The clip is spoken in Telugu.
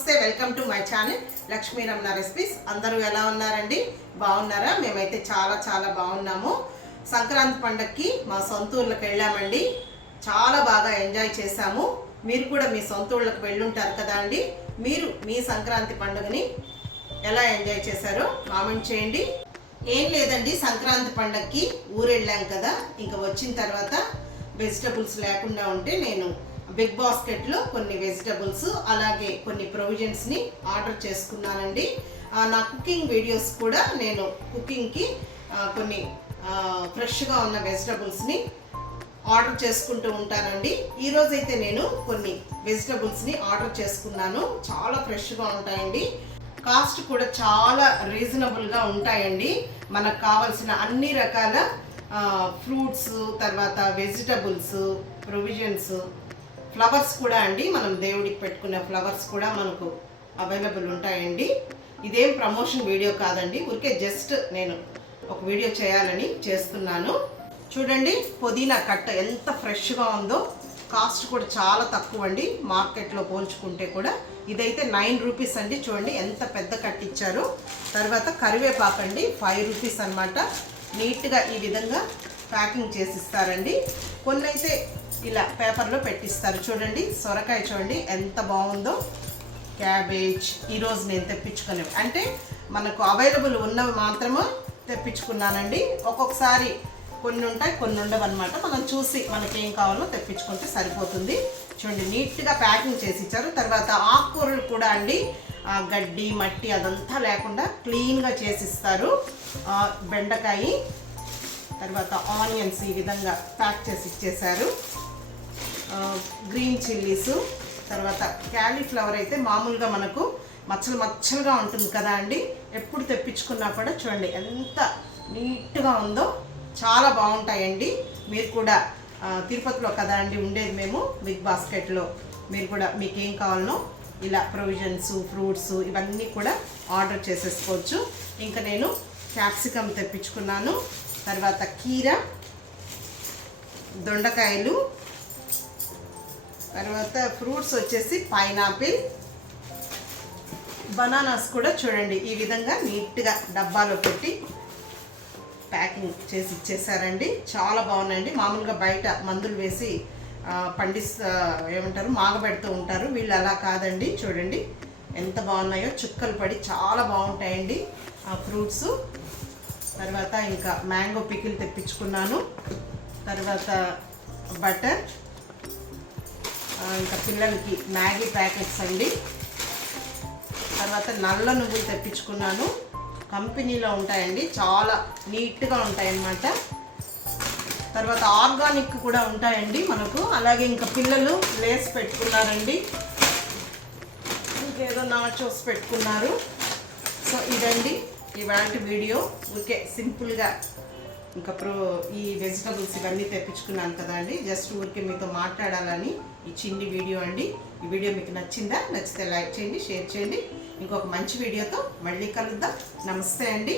నమస్తే welcome to my channel Lakshmi Ramana recipes. అందరూ ఎలా ఉన్నారండి? బాగున్నారా? మేమైతే చాలా చాలా బాగున్నాము. సంక్రాంతి పండగకి మా సొంత ఊర్లకు వెళ్ళామండి. చాలా బాగా ఎంజాయ్ చేశాము. మీరు కూడా మీ సొంత ఊళ్ళకి వెళ్ళుంటారు కదా అండి. మీరు మీ సంక్రాంతి పండుగని ఎలా ఎంజాయ్ చేశారో కామెంట్ చేయండి. ఏం లేదండి, సంక్రాంతి పండగకి ఊరు వెళ్ళాం కదా, ఇంకా వచ్చిన తర్వాత వెజిటబుల్స్ లేకుండా ఉంటే నేను బిగ్ బాస్కెట్లో కొన్ని వెజిటబుల్స్ అలాగే కొన్ని ప్రొవిజన్స్ని ఆర్డర్ చేసుకున్నానండి. నా కుకింగ్ వీడియోస్ కూడా నేను కుకింగ్కి కొన్ని ఫ్రెష్గా ఉన్న వెజిటబుల్స్ని ఆర్డర్ చేసుకుంటూ ఉంటానండి. ఈరోజైతే నేను కొన్ని వెజిటబుల్స్ని ఆర్డర్ చేసుకున్నాను. చాలా ఫ్రెష్గా ఉంటాయండి. కాస్ట్ కూడా చాలా రీజనబుల్గా ఉంటాయండి. మనకు కావాల్సిన అన్ని రకాల ఫ్రూట్స్, తర్వాత వెజిటబుల్స్, ప్రొవిజన్స్, ఫ్లవర్స్ కూడా అండి, మనం దేవుడికి పెట్టుకునే ఫ్లవర్స్ కూడా మనకు అవైలబుల్ ఉంటాయండి. ఇదేం ప్రమోషన్ వీడియో కాదండి, ఊరికే జస్ట్ నేను ఒక వీడియో చేయాలని చేస్తున్నాను. చూడండి, పుదీనా కట్ట ఎంత ఫ్రెష్గా ఉందో. కాస్ట్ కూడా చాలా తక్కువ అండి మార్కెట్లో పోల్చుకుంటే కూడా. ఇదైతే 9 రూపీస్ అండి. చూడండి ఎంత పెద్ద కట్ట ఇచ్చారు. తర్వాత కరివేపాకు అండి 5 రూపీస్ అనమాట. నీట్గా ఈ విధంగా ప్యాకింగ్ చేసి ఇస్తారండి. కొన్ని అయితే ఇలా పేపర్లో పెట్టిస్తారు. చూడండి, సొరకాయ చూడండి ఎంత బాగుందో. క్యాబేజ్ ఈరోజు నేను తెప్పించుకోలేము, అంటే మనకు అవైలబుల్ ఉన్నవి మాత్రమే తెప్పించుకున్నానండి. ఒక్కొక్కసారి కొన్ని ఉంటాయి, కొన్ని ఉండవు అనమాట. మనం చూసి మనకేం కావాలో తెప్పించుకుంటే సరిపోతుంది. చూడండి నీట్గా ప్యాకింగ్ చేసి ఇచ్చారు. తర్వాత ఆకుకూరలు కూడా అండి గడ్డి మట్టి అదంతా లేకుండా క్లీన్గా చేసిస్తారు. బెండకాయ, తర్వాత ఆనియన్స్ ఈ విధంగా ప్యాక్ చేసి ఇచ్చేసారు. గ్రీన్ చిల్లీసు, తర్వాత క్యాలీఫ్లవర్ అయితే మామూలుగా మనకు మచ్చలు మచ్చలుగా ఉంటుంది కదా అండి. ఎప్పుడు తెప్పించుకున్నా కూడా చూడండి ఎంత నీట్గా ఉందో. చాలా బాగుంటాయండి. మీరు కూడా తిరుపతిలో కదా అండి ఉండేది మేము, బిగ్ బాస్కెట్లో. మీరు కూడా మీకు ఏం కావాలనో ఇలా ప్రొవిజన్స్, ఫ్రూట్స్ ఇవన్నీ కూడా ఆర్డర్ చేసేసుకోవచ్చు. ఇంకా నేను క్యాప్సికమ్ తెప్పించుకున్నాను. తర్వాత కీర, దొండకాయలు, తర్వాత ఫ్రూట్స్ వచ్చేసి పైనాపిల్, బనానాస్ కూడా చూడండి ఈ విధంగా నీట్గా డబ్బాలో పెట్టి ప్యాకింగ్ చేసి ఇచ్చేసారండి. చాలా బాగున్నాయండి. మామూలుగా బయట మందులు వేసి ఏమంటారు మాగబెడుతూ ఉంటారు, వీళ్ళు అలా కాదండి. చూడండి ఎంత బాగున్నాయో, చుక్కలు పడి చాలా బాగుంటాయండి ఆ ఫ్రూట్స్. తర్వాత ఇంకా మ్యాంగో పికిల్ తెప్పించుకున్నాను. తర్వాత బటర్, ఇంకా పిల్లలకి మ్యాగీ ప్యాకెట్స్ అండి. తర్వాత నల్ల నువ్వులు తెప్పించుకున్నాను. కంపెనీలో ఉంటాయండి, చాలా నీట్గా ఉంటాయన్నమాట. తర్వాత ఆర్గానిక్ కూడా ఉంటాయండి మనకు. అలాగే ఇంకా పిల్లలు లేస్ పెట్టుకున్నారండి, ఇంకేదో నాచోస్ పెట్టుకున్నారు. సో ఇదండి ఇవాళ వీడియో. ఊరికే సింపుల్గా ఇంకా ఈ వెజిటబుల్స్ ఇవన్నీ తెప్పించుకున్నాను కదా అండి, జస్ట్ ఊరికే మీతో మాట్లాడాలని ఈ చిన్ని వీడియో అండి. ఈ వీడియో మీకు నచ్చిందా? నచ్చితే లైక్ చేయండి, షేర్ చేయండి. ఇంకొక మంచి వీడియోతో మళ్ళీ కలుద్దాం. నమస్తే అండి.